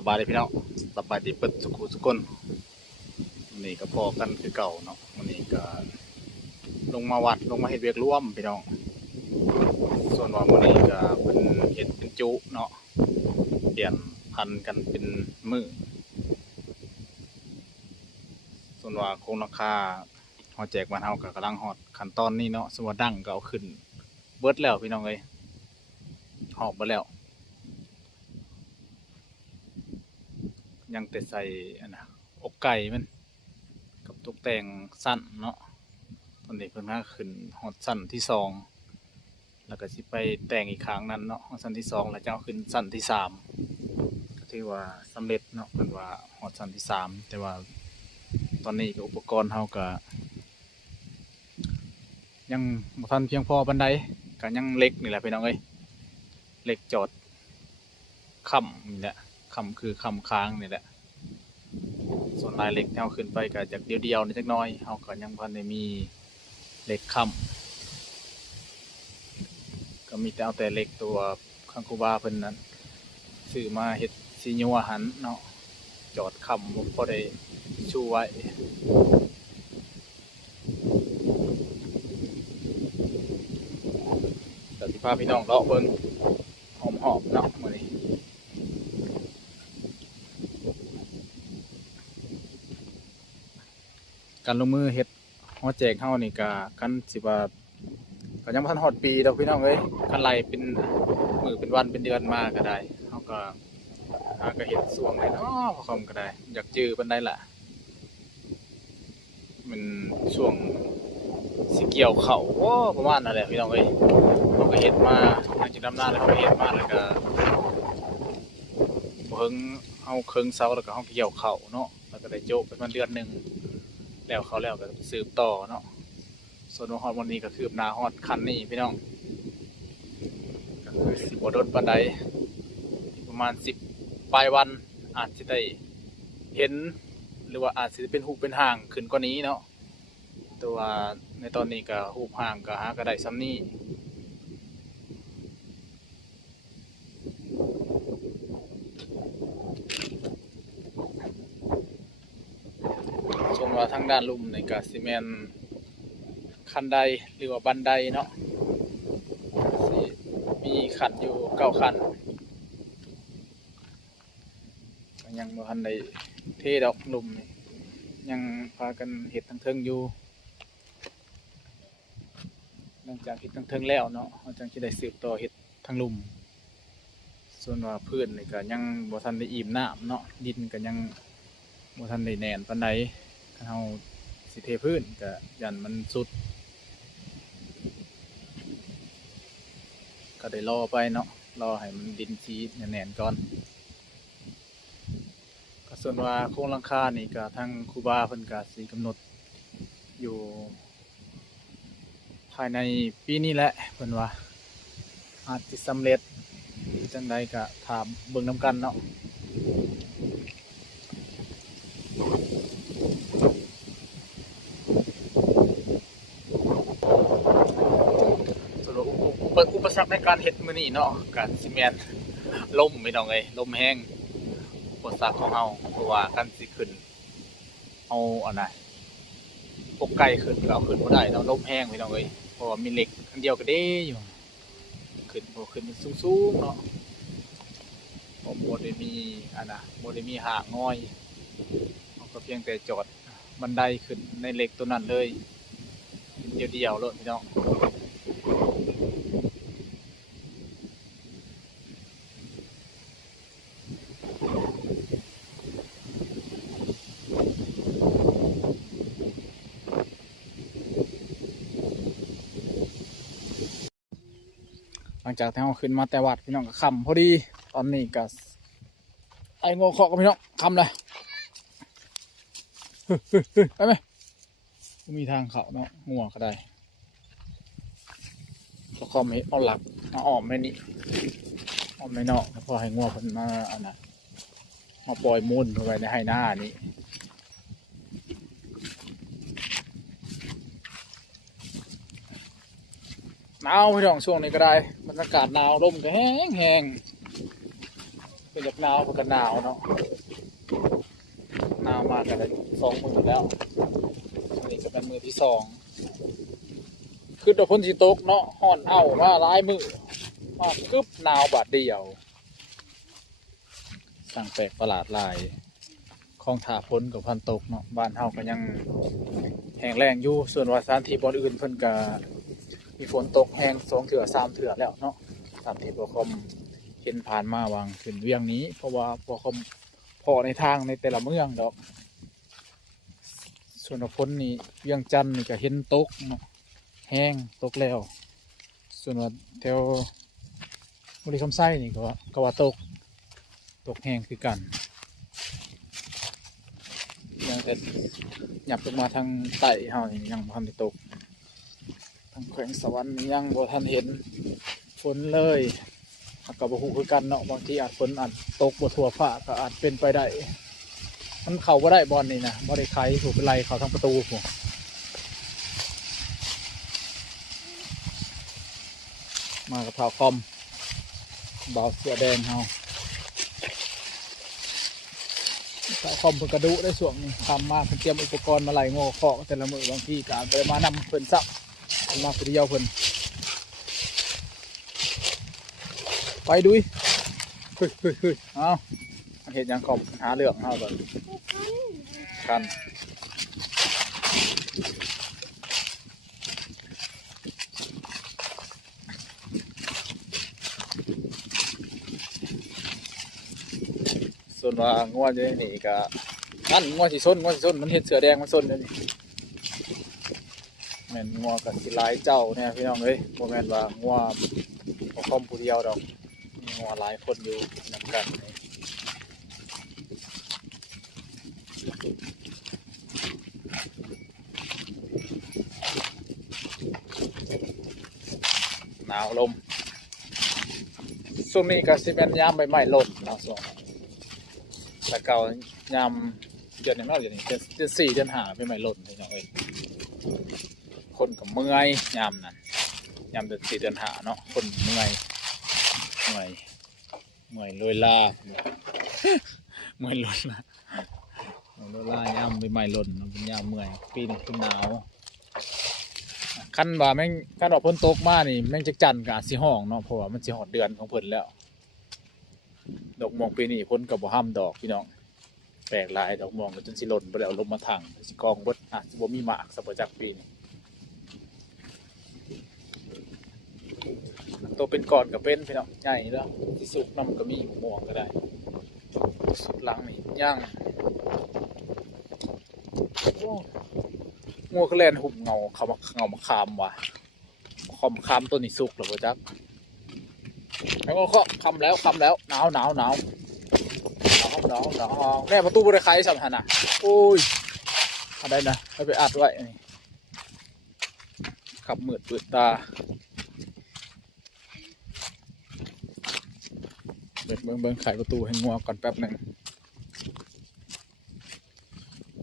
สบายดีพี่น้องสบายดีเปิดสุขุสุกนวันนี้ก็พอกันคือเก่าเนาะวันนี้ก็ลงมาวัดลงมาเฮ็ดเวียกร่วมพี่น้อง ส่วนว่าวันนี้ก็เป็นเฮ็ดเป็นจุเนาะเปลี่ยนพันกันเป็นมือส่วนว่าโครงราคาเฮาแจกบ้านเฮาก็กำลังฮอดขั้นตอนนี้เนาะสมมติว่าดังก็เอาขึ้น เบิดแล้วพี่น้องเอ้ยหอบเบิดแล้ว ยังแต่ใส่อันนะอกไก่มัน กับตกแต่งสั้นเนาะตอนนี้เพิ่นก็ขึ้นฮอดสั้นที่สองแล้วก็สิไปแต่งอีกครั้งนั้นเนาะฮอดสั้นที่สองแล้วจะเอาขึ้นสั้นที่สามก็ถือว่าสำเร็จเนาะเพิ่นว่าฮอดสั้นที่สามแต่ว่าตอนนี้ก็อุปกรณ์เฮาก็ยังบ่ทันเพียงพอปานใดก็ยังเล็กนี่แหละพี่น้องเอ้ยเล็กจอดค่ำนี่แหละ คำคือคำค้างนี่แหละ ส่วนลายเหล็กที่เราขึ้นไปก็จากเดียวๆนิดจักหน้อยเราก็ยังพันได้มีเหล็กคำก็มีแต่เอาแต่เหล็กตัวคังคูบาเพิ่นนั้นซื้อมาเฮ็ดซีญัวหันเนาะจอดคำบ่พอได้ชูไว้แต่ที่พาพี่น้องเลาะเบิ่งหอมๆเนาะมือนี้ การลงมือเฮ็ดฮอดแจกเฮานี่ก็กันสิว่าก็ยังบ่ทันฮอดปีดอกพี่น้องเอ้ยกันไล่เป็นมื้อเป็นวันเป็นเดือนมาก็ได้เฮาก็หาก็เฮ็ดส่วงเลยเนาะพอคอมก็ได้ อยากจื้อปานใดล่ะ มันช่วงสิเกี่ยวเขาโอ้ประมาณนั่นแหละพี่น้องเอ้ยเฮาก็เฮ็ดมาหลังจากดำน้าแล้วเฮาก็เฮ็ดมาแล้วก็เฮิงเฮาเคิงเซาแล้วก็เฮาเกี่ยวเขาเนาะแล้วก็ได้โจกไปมันเดือนหนึ่ง แล้วเขาแล้วก็สืบต่อเนาะส่วนฮอดวันนี้ก็คืบหน้าฮอดคันนี้พี่น้องก็คือสิบรถปันไดประมาณสิบปลายวันอาจจะได้เห็นหรือว่าอาจจะเป็นหูเป็นห่างขึ้นกว่านี้เนาะแตัวาในตอนนี้ก็หูห่างก็หาก็ได้ซ้ำนี้ส่ ว่าทางด้านลุ่มในกาซีเมนคันไดหรือว่าบันไดเนาะมีขันอยู่เก้าขันยังบ่ทันได้เทดอกลุ่มยังพากันเห็ดทั้งเทิงอยู่หลังจากเห็ดทั้งเทิงแล้วเนาะเราจังสิได้สืบต่อเห็ดทั้งลุ่มส่วนว่าพื้นนี่ก็ยังบ่ทันได้อิ่มน้ำเนาะดินก็ยังบ่ทันได้แน่นปานใด ถ้าเราสิเทพื้นก็ยันมันสุด ก็ได้รอไปเนาะรอให้มันดินชีแน่นๆก่อนก็ส่วนว่าโครงหลังคานี่ก็ทางครูบาเพิ่นก็สิกำหนดอยู่ ภายในปีนี้แหละเพิ่นว่าอาจจะสำเร็จจังใดก็ถามเบิ่งนํกันเนาะ สรุป อุปอุปสรรคในการเฮ็ดมือนี้เนาะการซีเมนต์ลมไม่ต้องเอ้ยลมแห้งอุปสรรคของเฮาเพราะว่าการสิขึ้นเอาอันน่ะปกไก่ขึ้นก็เอาขึ้นบ่ได้เนาะลมแห้งไม่ต้องเอ้ยเพราะว่ามีเหล็กอันเดียวก็เด้อยู่ขึ้นบ่ขึ้นสูงๆเนาะผมบ่ได้มีอันนะบ่ได้มีหากงอยเราก็เพียงแต่จอดบันไดขึ้นในเหล็กตัวนั้นเลยเดียวๆเลยพี่น้อง ลังจากที่เราขึ้นมาแต่วัดพี่น้องก็คำพอดี ตอนนี้ก็ไอ้งอเคาะกับพี่น้องคำเลยเฮ้ยเฮ้ยเฮ้ยไปไหมมีทางเขาเนาะงัวก็ได้ก็คอมให้เอาหลักมาอ้อมไม่นี่อ้อมไม่นอกพอให้งัวเพิ่นมาอันน่ะมาปล่อยมูลเข้าไปในให้หน้านี่ หนาวพี่น้องช่วงนี้ก็ได้บรรยากาศหนาวลมก็แห้งแห้งเป็นจากหนาวมันก็หนาวเนาะหนาวมากกันเลยสองมือแล้วอันนี้จะเป็นมือที่สองคือดอกพ้นสีตกเนาะห่อนเอามาลายมือมากึบหนาวบาดเดียว สั่งแปลกประหลาดลายคลองถาพ้นกับพันตกเนาะบ้านเฮาก็ยังแห้งแรงอยู่ส่วนว่าสถานที่บอนอื่นเพิ่นก็ มีฝนตกแห้งสองเถื่อสามเถื่อแล้วเนาะตามที่บคมเห็นผ่านมาวางขึ้นเวียงนี้ เพราะว่าบคมพอในทางในแต่ละเมืองดอก ส่วนว่าพ้นนี่เวียงจันทน์นี่ก็เห็นตกเนาะแห้งตกแล้ว ส่วนว่าแถวบุรีคำไส้นี่ก็ก็ว่าตกตกแห้งคือกันยังแต่หยับลงมาทางใต้เฮานี่ยังบ่ทันได้ตกทาง แขวงสวรรค์ยังบ่ทันเห็นฝนเลยอากาศบ่ฮู้คือกันเนาะบางทีอาจฝนอาจตกบ่ทั่วฟ้าก็อาจเป็นไปได้ มันเข้าบ่ได้บอลนี่นะบ่ได้ไขถูกเป็นไรเข้าทางประตูผมมากับเท้าคอมบ่าเสื้อแดงเฮาสาคอมเพิ่นกระดุได้ส่วนี้ทำมาเพิ่นเตรียมอุปกรณ์มาไหลงอเคาะแต่ละมือบางทีก็อาจไปมานำเพิ่นซับเพิ่น มาคนเดียวเพิ่นไปดุยเฮ้ยเฮ้ยเฮ้ยเอาเห็นยังคอมหาเรื่องเอาก่อนกันส่วนว่างัวจะหนีก็นั่นงัวสีส้นงัวสีส้นมันเห็นเสือแดงมันส้นเลยนี่ ม่นงัวกับสิหลายเจ้าเนี่ยพี่น้องเอ้ยโมแมนว่างัวบ่คอมผู้เดียวดอกมีงัวหลายคนอยู่นำกันหนาวลมช่วงนี้ก็สิแม่นยามใบไม้หล่นนะส่วงแต่เก่ายามเดือนหนึ่งเนาะเดือนนี้เดือนเดือนสี่เดือนห้าเป็นไม่ล่นพี่น้องเอ้ย คนกับเมื่อยยามนั้นยามเดือนสี่เดือนหาเนาะคนเมื่อยเมื่อยเมื่อยลอยลาเมื่อยลอยลาเมื่อยลอยลายามเป็นไม่ล่นมันเป็นยามเมื่อยปีนี้นหนาวคันว่าแม่งคันออกพ้นตกมานี่แม่งจะจันกับสิห้องเนาะเพราะว่ามันสิหอดเดือนของเพิ่นแล้ว ดอกม่วงปีนี้พ้นกับบ่ห้ามดอกพี่น้องแปลกลายดอกม่วงจนสิหล่นไปแล้วลมมาถังสิกองบดอาจจะบ่มีหมากสับจักปีนี้ ตัวเป็นก่อนกับเป็นพี่น้องใหญ่แล้วที่สุดน้ำก็มีม่วงก็ได้ สุดหลังนี่ย่างงัวก็แลนหุบเงาเขามาเงามาคามว่ะคอมคามตัวนี้สุกหรือบ่จักแล้วก็เคาคำแล้วคำแล้วหนาวหนาวหนาวหนาวหนาวหนาวแม่ประตูบริใครสัมพันธ์อะโอ้ยอะไรนะให้ไปอัดไว้ขับมืดเปิดตา เบิดเบิ้งเบิ้งไขประตูให้งัวก่อนแป๊บหนึ่ง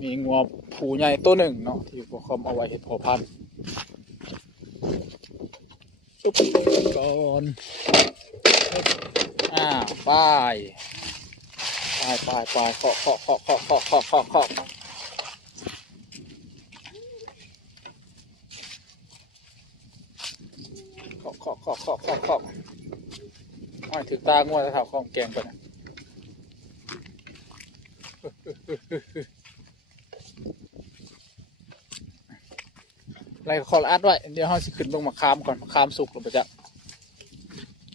มีงัวผูใหญ่ตัวหนึ่งเนาะที่พวกคอมเอาไว้เห็ดพอพันธุ์ชุบก่อนอ่าป้ายป้ายป้ายป้ายเคาะเคาะเคาะเคาะเคาะเคาะเคาะเคาะเคาะเคาะเคาะเคาะเคาะ เคาะอ้อยถึงตาง่วงจะถาของแกงไปนะไล่คอลอัดไว้เดี๋ยวเขาสิขึ้นลงมาคามก่อนมาคามสุกลงไปจ้ะ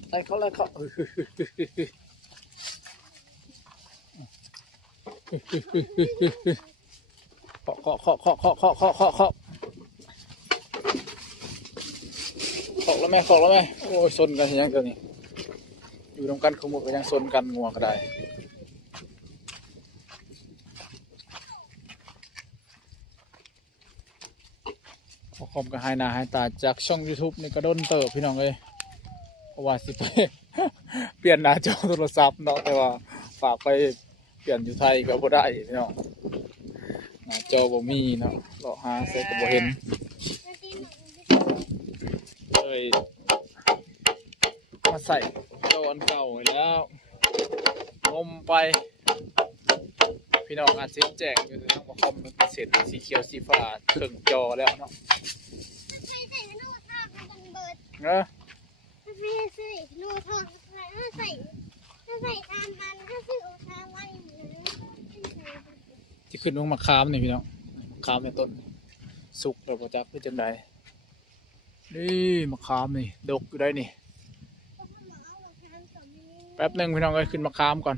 ไล่เขาไล่เขาเคาะเคาะเคาะเคาะเคาะเคาะเคาะเคาะเคาะแล้วแม่เคาะแล้วแม่โอ้ยซนกันยังเกินนี่ อยู่ตรงกันขมุกก็ยังซนกันงัวก็ได้ขอคอมกับไฮนาไฮตาจากช่อง YouTube นี่ก็โดนเติบพี่น้องเลยเพราะว่าสิไป เปลี่ยนหน้าจอโทรศัพท์เนาะแต่ว่าฝากไปเปลี่ยนอยู่ไทยก็บ่ได้พี่น้องหน้าจอบ่มีเนาะเลาหาใส่ก็บ่เห็นเลยมาใส่ ออันเก่าไว้แล้วโอ้ลมไป พี่น้องอาจจะแจ้งอยู่ทางคอมมันเป็นเศษสีเขียวสีฟ้าเครื่องจอแล้วเนาะใส่ใส่โน้ตทางกันเบิดเออถ้าใส่ใส่โน้ตทางถ้าใส่ถ้าใส่ตามมันถ้าซื้อทางวันนี้ที่ขึ้นลงมาคามนี่พี่น้องมะขามในต้นสุกแล้วบ่จักคือจังไดนี่มะขามนี่ ดกอยู่ได้นี่ แป๊บหนึ่งพี่น้องเอ้ยขึ้นมะขามก่อน